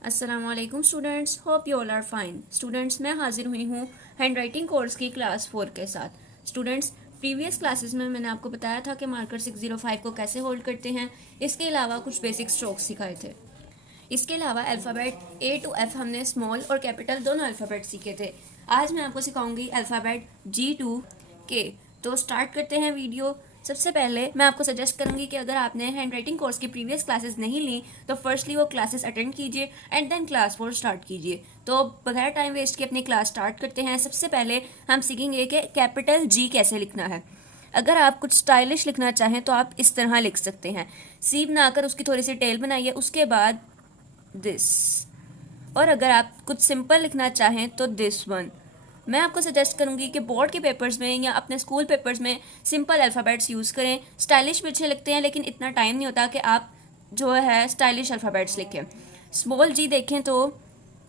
अस्सलामुअलैकुम students, hope you all are fine. Students, मैं हाजिर हुई हूँ हैंड राइटिंग कोर्स की क्लास 4 के साथ। स्टूडेंट्स, प्रीवियस क्लासेस में मैंने आपको बताया था कि मार्कर 605 को कैसे होल्ड करते हैं। इसके अलावा कुछ बेसिक स्ट्रोक्स सिखाए थे। इसके अलावा अल्फ़ाबेट ए टू एफ हमने स्मॉल और कैपिटल दोनों अल्फ़ाबेट सीखे थे। आज मैं आपको सिखाऊंगी अल्फ़ाबेट जी टू के। तो स्टार्ट करते हैं वीडियो। सबसे पहले मैं आपको सजेस्ट करूंगी कि अगर आपने हैंड राइटिंग कोर्स की प्रीवियस क्लासेस नहीं ली तो फर्स्टली वो क्लासेस अटेंड कीजिए एंड देन क्लास 4 स्टार्ट कीजिए। तो बगैर टाइम वेस्ट के अपनी क्लास स्टार्ट करते हैं। सबसे पहले हम सीखेंगे कि कैपिटल जी कैसे लिखना है। अगर आप कुछ स्टाइलिश लिखना चाहें तो आप इस तरह लिख सकते हैं। सी बनाकर उसकी थोड़ी सी टेल बनाइए, उसके बाद दिस। और अगर आप कुछ सिंपल लिखना चाहें तो दिस वन। मैं आपको सजेस्ट करूंगी कि बोर्ड के पेपर्स में या अपने स्कूल पेपर्स में सिंपल अल्फ़ाबेट्स यूज़ करें। स्टाइलिश भी अच्छे लगते हैं लेकिन इतना टाइम नहीं होता कि आप जो है स्टाइलिश अल्फ़ाबेट्स लिखें। स्मॉल जी देखें तो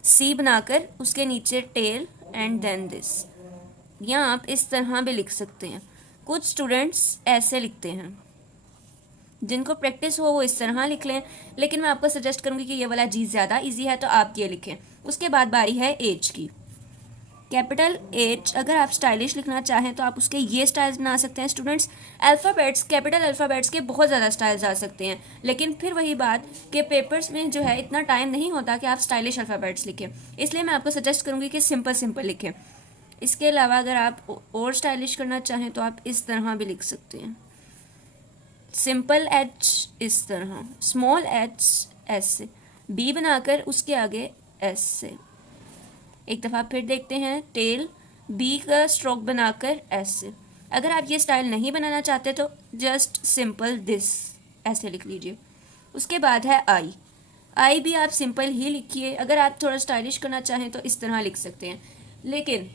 सी बनाकर उसके नीचे टेल एंड देन दिस, या आप इस तरह भी लिख सकते हैं। कुछ स्टूडेंट्स ऐसे लिखते हैं, जिनको प्रैक्टिस हो वो इस तरह लिख लें, लेकिन मैं आपको सजेस्ट करूंगी कि ये वाला जी ज़्यादा इजी है तो आप ये लिखें। उसके बाद बारी है एच की। कैपिटल एच अगर आप स्टाइलिश लिखना चाहें तो आप उसके ये स्टाइल्स बना सकते हैं। स्टूडेंट्स, अल्फ़ाबेट्स कैपिटल अल्फ़ाबेट्स के बहुत ज़्यादा स्टाइल्स आ सकते हैं, लेकिन फिर वही बात कि पेपर्स में जो है इतना टाइम नहीं होता कि आप स्टाइलिश अल्फ़ाबेट्स लिखें। इसलिए मैं आपको सजेस्ट करूंगी कि सिंपल सिंपल लिखें। इसके अलावा अगर आप और स्टाइलिश करना चाहें तो आप इस तरह भी लिख सकते हैं। सिंपल एच इस तरह, स्मॉल एच ऐसे, बी बनाकर उसके आगे एस से। एक दफ़ा फिर देखते हैं, टेल बी का स्ट्रोक बनाकर एस से। अगर आप ये स्टाइल नहीं बनाना चाहते तो जस्ट सिंपल दिस ऐसे लिख लीजिए। उसके बाद है आई। आई भी आप सिंपल ही लिखिए। अगर आप थोड़ा स्टाइलिश करना चाहें तो इस तरह लिख सकते हैं, लेकिन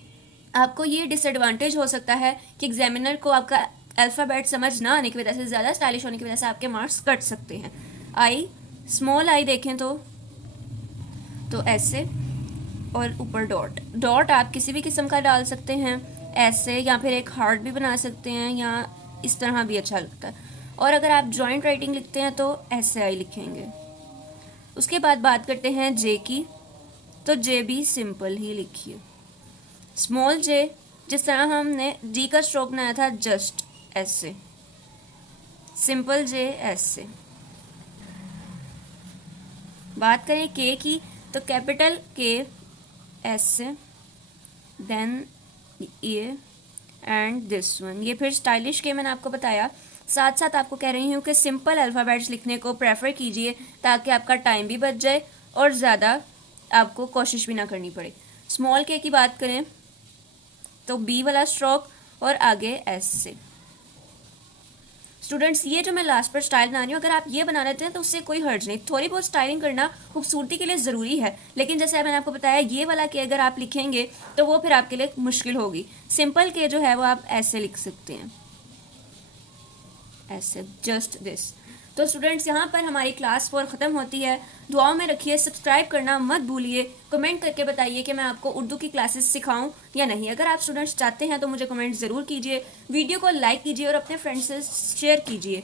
आपको ये डिसएडवांटेज हो सकता है कि एग्जामिनर को आपका अल्फ़ाबेट समझ ना आने की वजह से, ज़्यादा स्टाइलिश होने की वजह से आपके मार्क्स कट सकते हैं। आई, स्मॉल आई देखें तो ऐसे, और ऊपर डॉट। डॉट आप किसी भी किस्म का डाल सकते हैं, ऐसे, या फिर एक हार्ट भी बना सकते हैं, या इस तरह भी अच्छा लगता है। और अगर आप जॉइंट राइटिंग लिखते हैं तो ऐसे आई लिखेंगे। उसके बाद बात करते हैं जे की। तो जे भी सिंपल ही लिखिए। स्मॉल जे जिस तरह हमने जी का स्ट्रोक बनाया था, जस्ट ऐसे। सिंपल जे ऐसे। बात करें के की तो कैपिटल के ऐसे, देन ये एंड दिस वन। ये फिर स्टाइलिश के मैंने आपको बताया। साथ साथ आपको कह रही हूँ कि सिंपल अल्फ़ाबेट्स लिखने को प्रेफर कीजिए ताकि आपका टाइम भी बच जाए और ज़्यादा आपको कोशिश भी ना करनी पड़े। स्मॉल के की बात करें तो बी वाला स्ट्रोक और आगे एस से। स्टूडेंट्स, ये जो मैं लास्ट पर स्टाइल बना रही हूँ, अगर आप ये बना लेते हैं तो उससे कोई हर्ज नहीं। थोड़ी बहुत स्टाइलिंग करना खूबसूरती के लिए ज़रूरी है, लेकिन जैसे मैंने आपको बताया ये वाला के अगर आप लिखेंगे तो वो फिर आपके लिए मुश्किल होगी। सिंपल के जो है वो आप ऐसे लिख सकते हैं, ऐसे, जस्ट दिस। तो स्टूडेंट्स, यहाँ पर हमारी क्लास 4 ख़त्म होती है। दुआओं में रखिए, सब्सक्राइब करना मत भूलिए। कमेंट करके बताइए कि मैं आपको उर्दू की क्लासेस सिखाऊं या नहीं। अगर आप स्टूडेंट्स चाहते हैं तो मुझे कमेंट ज़रूर कीजिए। वीडियो को लाइक कीजिए और अपने फ्रेंड्स से शेयर कीजिए।